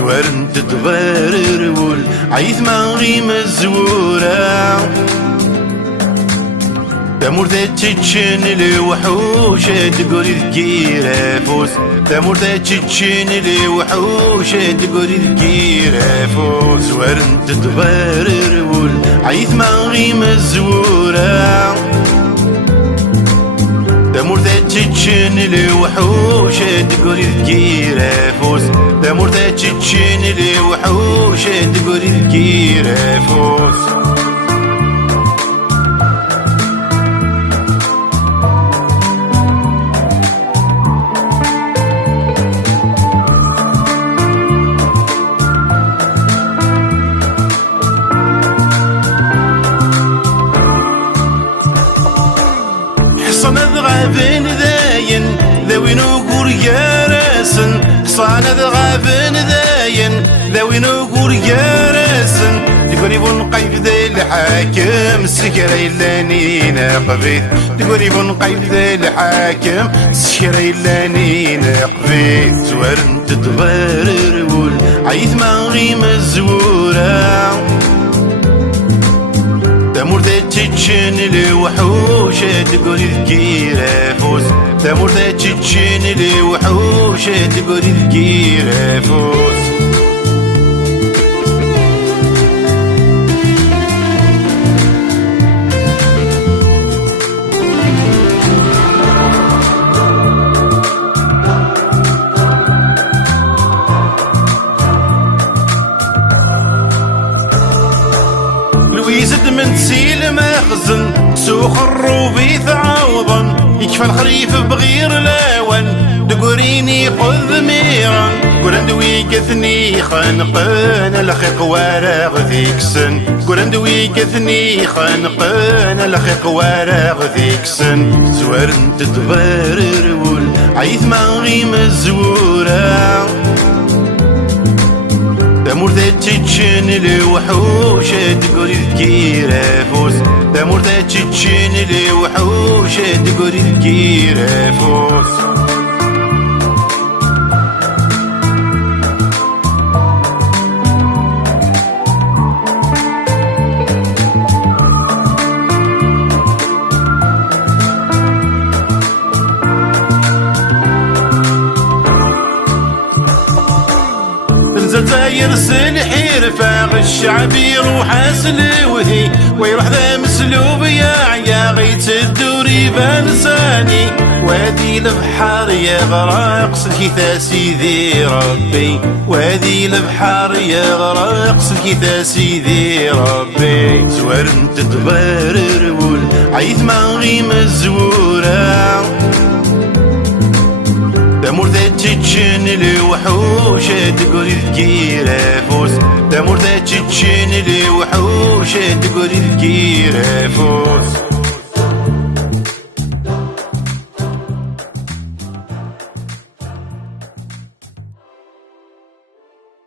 زوار تتغرر والعيث ما غيم الزورة تمر ذات تشن الوحوش تقولي ذكيرة فوس تمر ذات تشن الوحوش تقولي ذكيرة فوس زوار تتغرر والعيث ما غيم الزورة تمر ذات تشن الوحوش تقولي ذكيرة فوس تمر ذات تشن الوحوش تقولي ذكيرة فوس حصان ذغابن ذاين ذوي نوقور يا راسن حصان ذغابن ذاين ذوي نوقور يا راسن تقولي بن قيف ذا الحاكم السكرة إلاني نقبيت تقولي بن قيف ذا الحاكم السكرة إلاني نقبيت زوار تتغرر والعيث ما غيم الزورة تمر ذات تشن الوحوش تقولي ذكيرة فوس تمر ذات تشن الوحوش تقولي ذكيرة فوس ويزد من تسيل مخزن سوق الروبي تعوضا يكفى الخريف بغير لاون دقوريني قذ ميرا قرندوي كثني خانقان الخيق وراغ ذيكسن قرندوي كثني خانقان الخيق وراغ ذيكسن زوار تتغرر والعيث ما غيم الزورة تمر ذات تشن الوحوش تقولي ذكيرة فوس تمر ذات تشن الوحوش تقولي ذكيرة فوس يرسل حرفة الشعب يروح اسلوهي ويروح ذا مسلوب يا غيت الدوري بلساني وادي البحر يغرق سلكي سيدي ربي وادي البحر يغرق سلكي سيدي ربي زوار تتغرر والعيث ما غيم الزورة تمر ذات تشن الوحوش تقولي ذكيرة فوس تمر ذات تشن الوحوش تقولي ذكيرة فوس